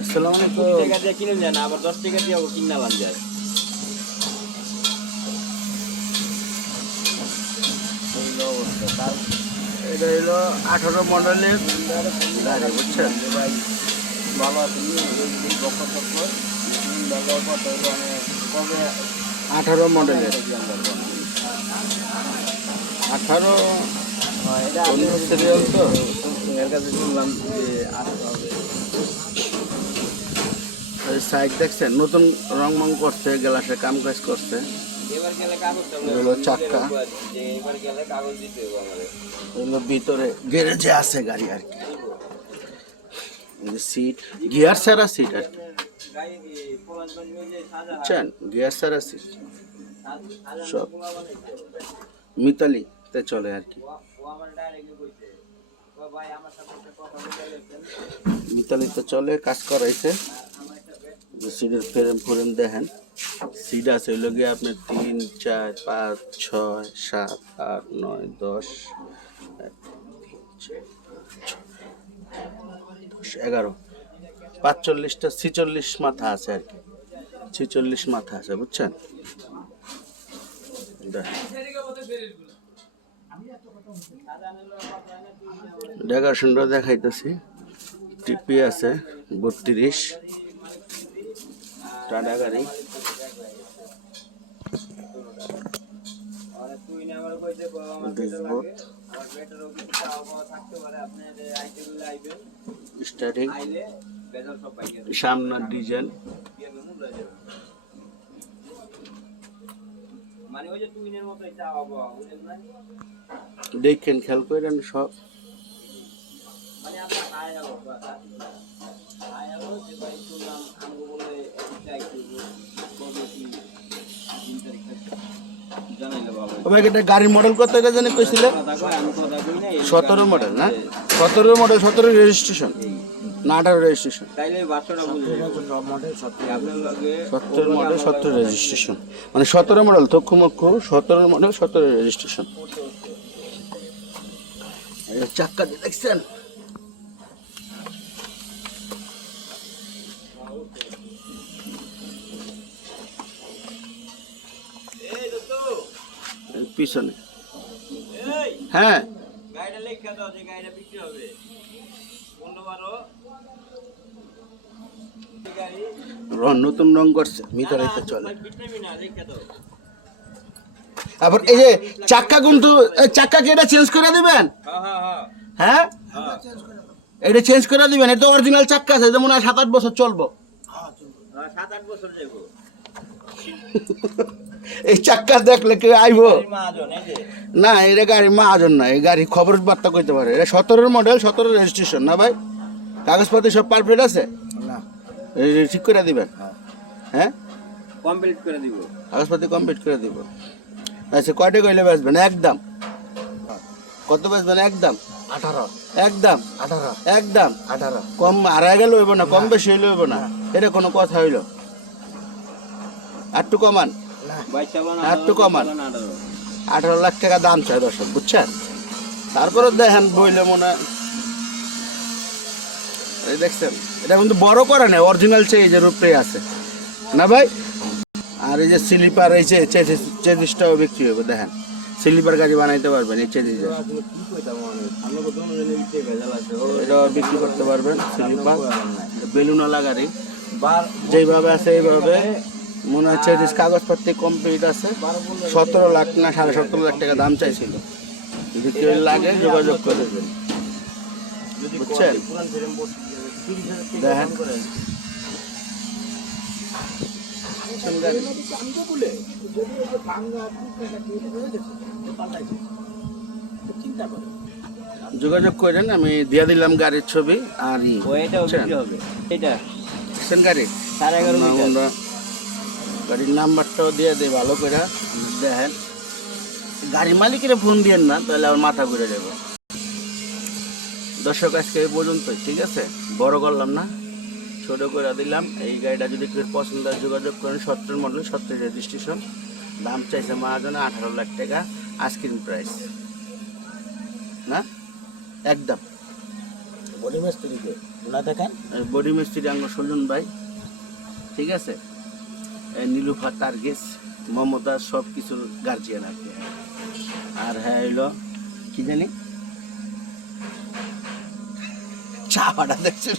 আসসালামু কুড়ি আলাইকুম। টাকা দিয়ে কিনে নেন আবার দশ টাকা দিয়ে কিনা লান যায়। এই হলো অবস্থা। তার এটা হলো আঠারো মডেলের গাড়ি বুঝছেন? ভালো আছে বকর বকর ব্যবহার করতে হলো কবে আঠারো মডেলের। আঠারো এটা অন্য সিরিয়াল তো? এর কাছে শুনলাম যে আসতে হবে। সাইড দেখছেন নতুন রং মং করছে গ্লাসে কাম কাজ করছে। এবার গেলে কাগজটা হলো চাক্কা। এগুলো ভিতরে গ্যারেজে আছে গাড়ি আর কি। সিট গিয়ার সারা সিট আর কি। বুঝছেন? গিয়ার সারা সিট। সব মিতালিতে চলে আর কি। ও ও আমার ডাইরেক্ট কইছে ভাই আমার সাথে কথা বলে মিতালিতে চলে কাজ করাইছে। সিটের ফ্রেম ফ্রেম দেখেন। সিট আছে হইল গিয়ে আপনার তিন, চার, পাঁচ, ছয়, সাত, আট, নয়, দশ দশ, এগারো। পাঁচচল্লিশটা, ছিচল্লিশ মাথা আছে আর কি। ছিচল্লিশ মাথা আছে, বুঝছেন? দেখেন। দেখাশোনা দেখাইতেছি। টিপি আছে, বত্রিশ। টাটা গাড়ি সামনের ডিজাইন। দেখেন খেয়াল করেন সব। মানে আপনার জানাইলে একটা এটা গাড়ির মডেল কত এটা জানি কইছিলেন কথা কয় আমি কথা কই না এই সতেরো মডেল না সতেরো মডেল সতেরো রেজিস্ট্রেশন না আঠারো রেজিস্ট্রেশন সতেরো মডেল সতেরো রেজিস্ট্রেশন মানে সতেরো মডেল তক্ষু মক্ষু সতেরো মডেল সতেরো রেজিস্ট্রেশন চাক্কা দিয়ে দেখছেন? গাড়ি রং নতুন রং করছে। মিটারাইতে চলে। আবার এই যে চাক্কা কিন্তু চাক্কা কি এটা চেঞ্জ করে দিবেন? হ্যাঁ? হ্যাঁ হ্যাঁ হ্যাঁ হ্যাঁ এটা চেঞ্জ করে দিবেন। এটা অরিজিনাল চাক্কা আছে যেমন আর সাত আট বছর চলবো। হ্যাঁ, সাত আট বছর যাব এই চাক্কা দেখলে কেউ আইবো? না এটা গাড়ি মাহাজন না এই গাড়ি খবর বার্তা কইতে পারে। এটা সতেরোর মডেল সতেরো রেজিস্ট্রেশন না ভাই? কাগজপাতি সব পারফেক্ট আছে? না। ঠিক করে দিবেন? হ্যাঁ? কমপ্লিট করে দিব। কাগজপাতি কমপ্লিট করে দিব। আচ্ছা কয়টা কইলে বেচবেন? একদম। কত বেচবেন? একদম। আঠারো। একদম। আঠারো। একদম। আঠারো। কম আড়াই গেলে হইব না কম বেশি হইলে হইব না। এটা কোনো কথা হইল? আটটু কমান। একটু কমান। আঠারো লাখ টাকা দাম চাই দর্শক বুঝছেন? তারপরে দেখেন বইলে মনে এই দেখছেন এটা কিন্তু বড় করে না অরিজিনাল চেয়ে যে রূপে আছে। না ভাই? আর এই যে স্লিপার এই চেজিসটাও বিক্রি হবে দেখেন। স্লিপার গাড়ি বানাইতে পারবেন এই চেজিস এটাও বিক্রি করতে পারবেন স্লিপার বেলুনওয়ালা গাড়ি। যেইভাবে আছে এইভাবে। মনে হচ্ছে যে কাগজপত্র কমপ্লিট আছে। সতেরো লাখ না সাড়ে সতেরো লাখ টাকা দাম চাইছিল। যদি কেউ লাগে যোগাযোগ করে বুঝছেন? দেখেন। বুঝছেন গাড়ি? যোগাযোগ করেন আমি দিয়ে দিলাম গাড়ির ছবি আর এটা গাড়ি? সাড়ে এগারো গাড়ির নাম্বারটাও দিয়ে দেয় ভালো করে। দেখেন। গাড়ি মালিকের ফোন দিয়েন না তাহলে আমার মাথা ঘুরে যাবে। দর্শক আজকে এই পর্যন্ত ঠিক আছে? বড় করলাম না। ছোট করে দিলাম। এই গাড়িটা যদি কেউ পছন্দ হয় যোগাযোগ করেন সত্তর মডেল সত্তর রেজিস্ট্রেশন। দাম চাইছে মহাজনে আঠারো লাখ টাকা আইসক্রিম প্রাইস। না? একদম। বডি মিস্ত্রিকে না দেখেন। বডি মিস্ত্রি আঙ্গ সুজন ভাই ঠিক আছে? নীলুফা টার্গেস মমতা সব কিছুর গার্জিয়ান আর কি। আর হ্যাঁ হইল, কি জানি? চা পাটা দেখছে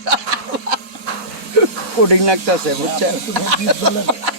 কোডিং লাগতেছে, বুঝছেন?